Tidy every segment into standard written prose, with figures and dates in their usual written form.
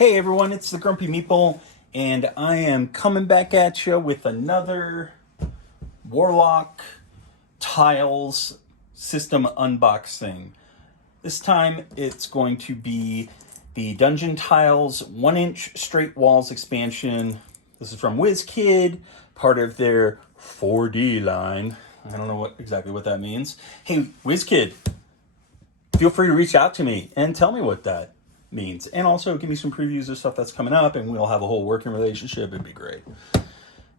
Hey everyone, it's the Grumpy Meeple, and I am coming back at you with another Warlock tiles system unboxing. This time it's going to be the Dungeon Tiles 1-inch Straight Walls expansion. This is from Wizkids, part of their 4D line. I don't know exactly what that means. Hey, Wizkid, feel free to reach out to me and tell me what that means, and also give me some previews of stuff that's coming up, and we'll have a whole working relationship. It'd be great.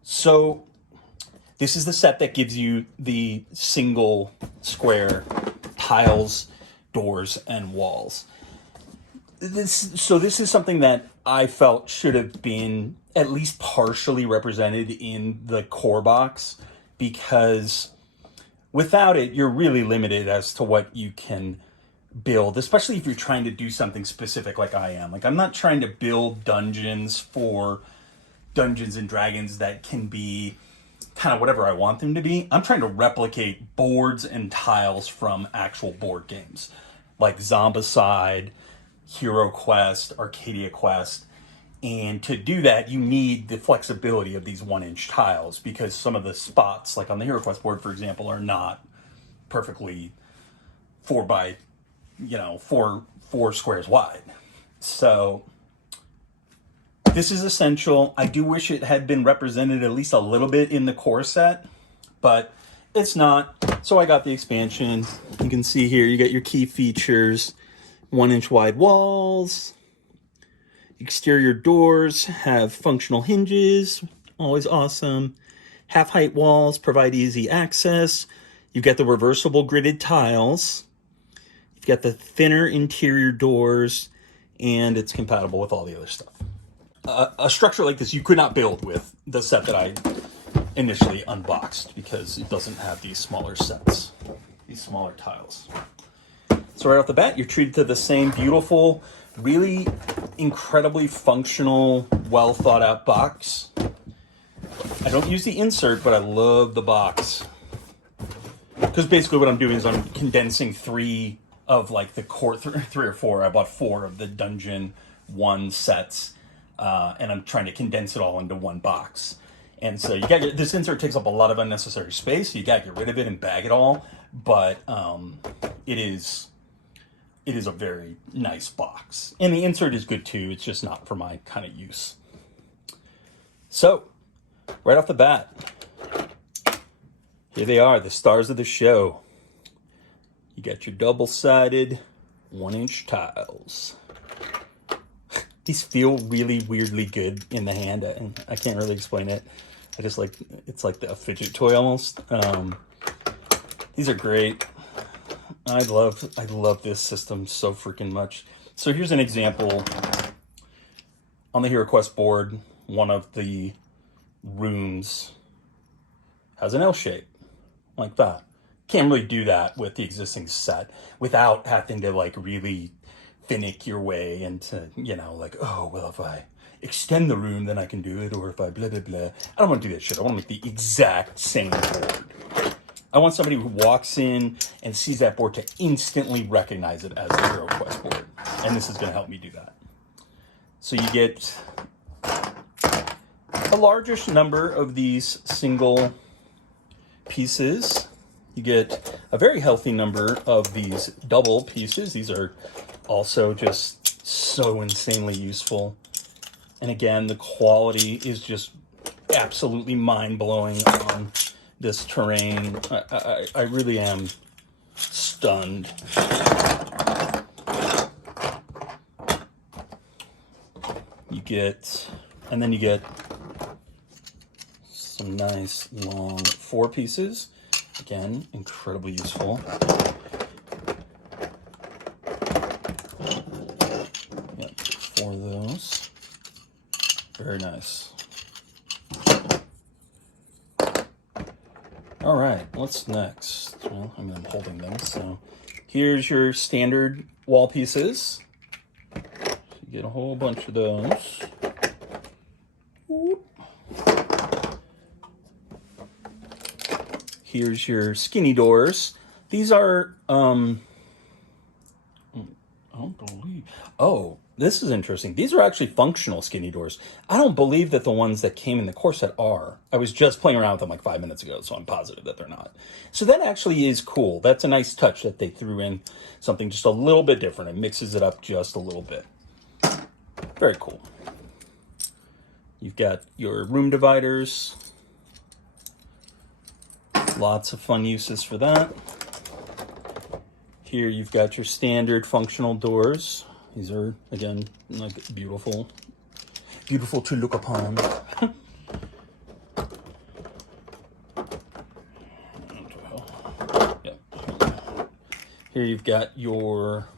So this is the set that gives you the single square tiles, doors, and walls. This is something that I felt should have been at least partially represented in the core box, because without it, you're really limited as to what you can build, especially if you're trying to do something specific like I am. Like, I'm not trying to build dungeons for Dungeons and Dragons that can be kind of whatever I want them to be. I'm trying to replicate boards and tiles from actual board games like Zombicide, Hero Quest, Arcadia Quest. And to do that, you need the flexibility of these 1-inch tiles, because some of the spots, like on the Hero Quest board, for example, are not perfectly 4 squares wide. So this is essential. I do wish it had been represented at least a little bit in the core set, but it's not. So I got the expansion. You can see here, you got your key features: 1-inch wide walls. Exterior doors have functional hinges, always awesome. Half-height walls provide easy access. You've got the reversible gridded tiles. You've got the thinner interior doors, and it's compatible with all the other stuff. A structure like this you could not build with the set that I initially unboxed, because it doesn't have these smaller sets, these smaller tiles. So right off the bat, you're treated to the same beautiful, really incredibly functional, well thought out box. I don't use the insert, but I love the box, because basically what I'm doing is I'm condensing 3 of like the core 3 or 4. I bought 4 of the Dungeon 1 sets, and I'm trying to condense it all into one box. And so this insert takes up a lot of unnecessary space. So you got to get rid of it and bag it all. But it is a very nice box, and the insert is good too. It's just not for my kind of use. So right off the bat, here they are, the stars of the show. You got your double-sided 1-inch tiles. These feel really weirdly good in the hand, and I can't really explain it. I just like, it's like a fidget toy almost. These are great. I love this system so freaking much. So here's an example. On the Hero Quest board, one of the rooms has an L shape, like that. Can't really do that with the existing set without having to like really finick your way into, like, oh, well, if I extend the room, then I can do it, or if I blah, blah, blah. I don't want to do that shit. I want to make the exact same board. I want somebody who walks in and sees that board to instantly recognize it as a Hero Quest board. And this is going to help me do that. So you get a largish number of these single pieces. You get a very healthy number of these double pieces. These are also just so insanely useful. And again, the quality is just absolutely mind-blowing on this terrain. I really am stunned. You get some nice long 4 pieces. Again, incredibly useful. Yep, 4 of those. Very nice. All right, what's next? Well, I'm holding them. So here's your standard wall pieces. So you get a whole bunch of those. Here's your skinny doors. These are, I don't believe, oh, this is interesting. These are actually functional skinny doors. I don't believe that the ones that came in the core set are. I was just playing around with them like 5 minutes ago, so I'm positive that they're not. So that actually is cool. That's a nice touch that they threw in something just a little bit different. It mixes it up just a little bit. Very cool. You've got your room dividers. Lots of fun uses for that. Here you've got your standard functional doors. These are, again, like beautiful. Beautiful to look upon. Yep. Here you've got your...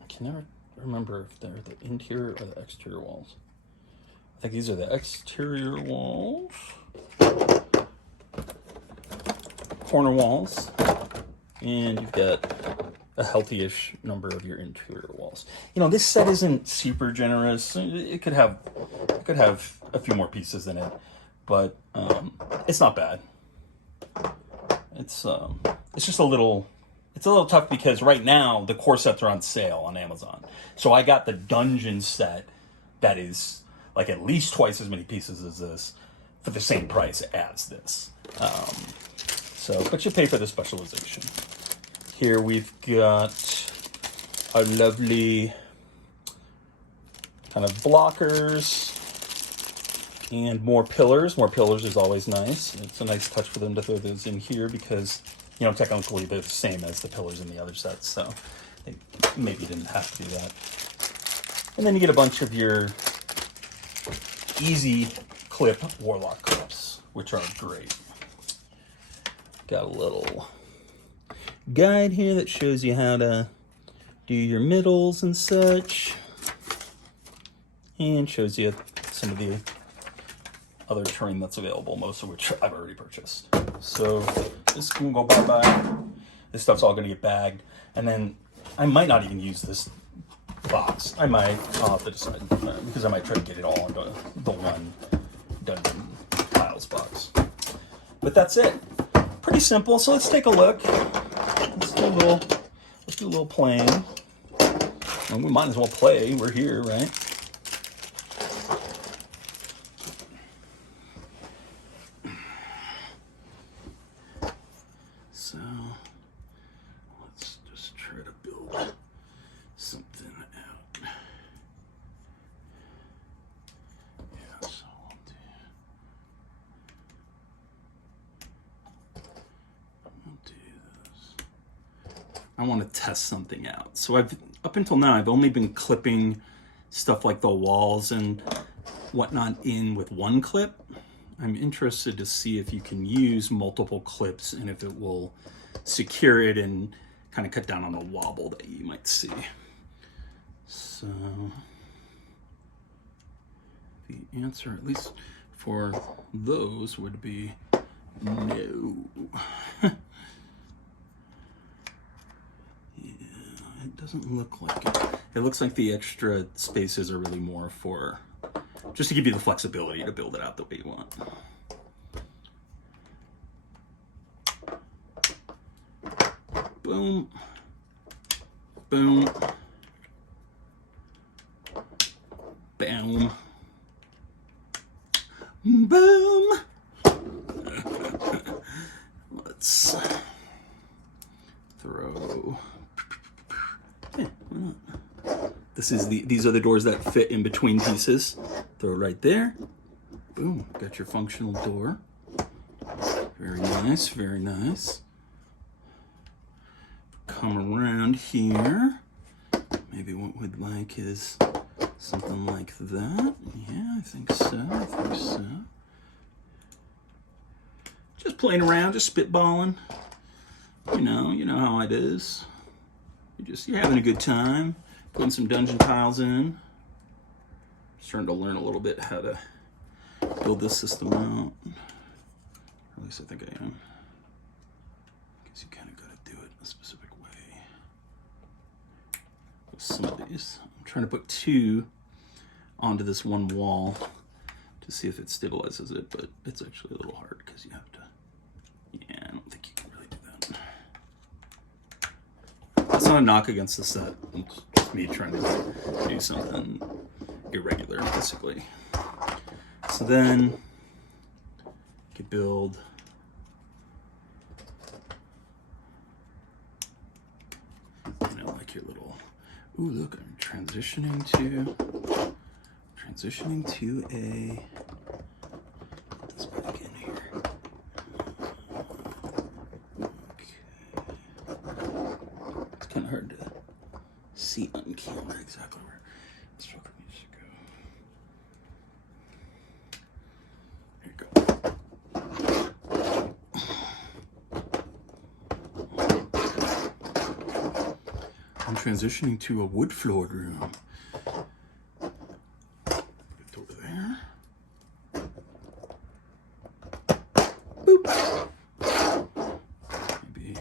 I can never remember if they're the interior or the exterior walls. I think these are the exterior walls. Corner walls. And you've got a healthy-ish number of your interior walls. You know, this set isn't super generous. It could have a few more pieces in it, but it's not bad. It's just a little tough because right now the core sets are on sale on Amazon. So I got the dungeon set that is like at least twice as many pieces as this for the same price as this. But you pay for the specialization. Here we've got a lovely kind of blockers and more pillars. More pillars is always nice. It's a nice touch for them to throw those in here because, you know, technically they're the same as the pillars in the other sets, so they maybe didn't have to do that. And then you get a bunch of your easy clip Warlock clips, which are great. Got a little guide here that shows you how to do your middles and such, and shows you some of the other terrain that's available, most of which I've already purchased. So this can go bye-bye. This stuff's all gonna get bagged, and then I might not even use this box. I'll have to decide, because I might try to get it all into the one Dungeon Tiles box. But that's it. Pretty simple, so let's take a look. Let's do a little playing. And we might as well play. We're here, right? So let's just try to build something out. Yeah, so I'll do this. I want to test something out. So up until now, I've only been clipping stuff like the walls and whatnot in with one clip. I'm interested to see if you can use multiple clips and if it will secure it and kind of cut down on the wobble that you might see. So the answer, at least for those, would be no. It doesn't look like it. It looks like the extra spaces are really more for just to give you the flexibility to build it out the way you want. Boom. Boom. Boom. Boom. Let's throw. These are the doors that fit in between pieces. Throw it right there. Boom. Got your functional door. Very nice, very nice. Come around here. Maybe what we'd like is something like that. Yeah, I think so. Just playing around, just spitballing. You know how it is. You're having a good time. Putting some dungeon tiles in. Just trying to learn a little bit how to build this system out. Or at least I think I am. Because you kind of got to do it a specific way. With some of these. I'm trying to put two onto this one wall to see if it stabilizes it, but it's actually a little hard because you have to. Yeah, I don't think you can really do that. That's not a knock against the set. It's just me trying to do something irregular, basically. So then you could build like your little, ooh, look, I'm transitioning to a, put this back in here. Okay. It's kind of hard to see on camera exactly where the stroke needs to go. There you go. I'm transitioning to a wood floored room. Put it over there. Boop. Maybe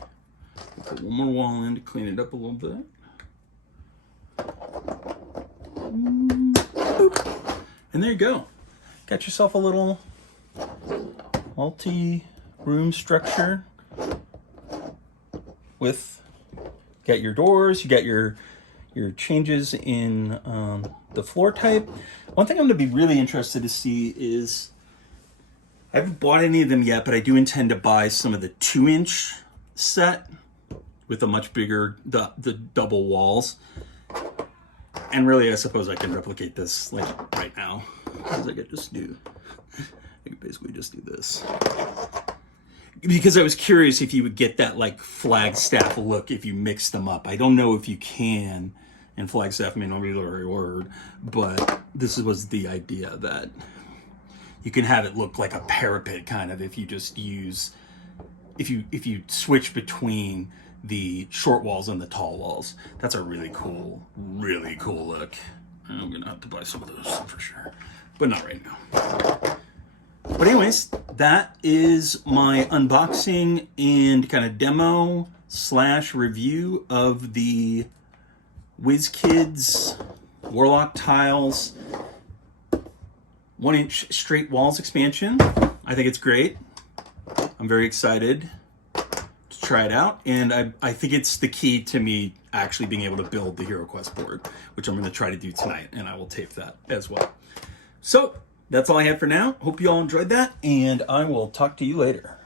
put one more wall in to clean it up a little bit. Boop. And there you go. Got yourself a little multi-room structure with, got your doors, you got your changes in the floor type. One thing I'm going to be really interested to see is, I haven't bought any of them yet, but I do intend to buy some of the 2-inch set with a much bigger, the double walls. And really, I suppose I can replicate this like right now, because I could just do, I could basically just do this. Because I was curious if you would get that like Flagstaff look if you mix them up. I don't know if you can, and Flagstaff may not be the right word, but this was the idea that you can have it look like a parapet kind of if you just use, if you switch between the short walls and the tall walls. That's a really cool look. I'm gonna have to buy some of those for sure, but not right now. But anyways, that is my unboxing and kind of demo / review of the Wizkids Warlock Tiles 1-inch straight walls expansion. I think it's great. I'm very excited to try it out, and I think it's the key to me actually being able to build the HeroQuest board, which I'm going to try to do tonight, and I will tape that as well. So that's all I have for now. Hope you all enjoyed that, and I will talk to you later.